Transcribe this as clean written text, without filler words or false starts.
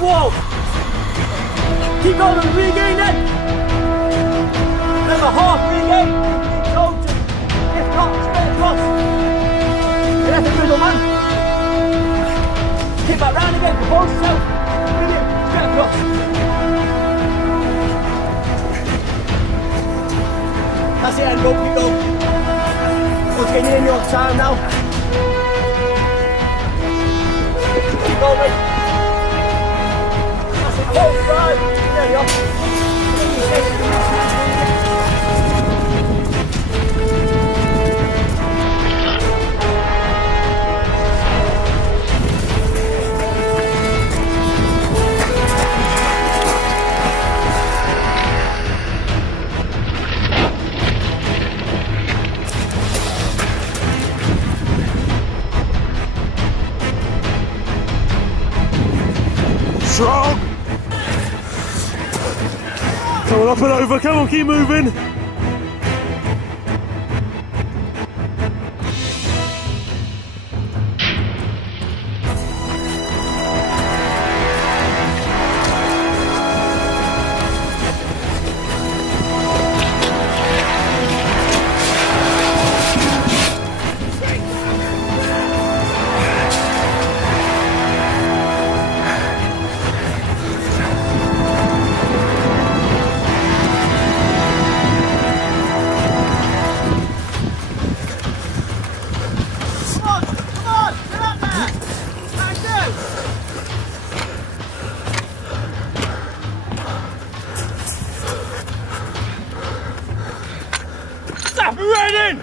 wall. Keep going and regain then. Another half regain. Go to, if not, straight across. Get at the middle, man. Keep that round again, compose yourself. Brilliant, straight across. That's it, and go, keep going. Once again, you're in your time now. Keep going, mate. That's it, hold right. There you go. Strong! Come on, up and over, come on, keep moving! Right in!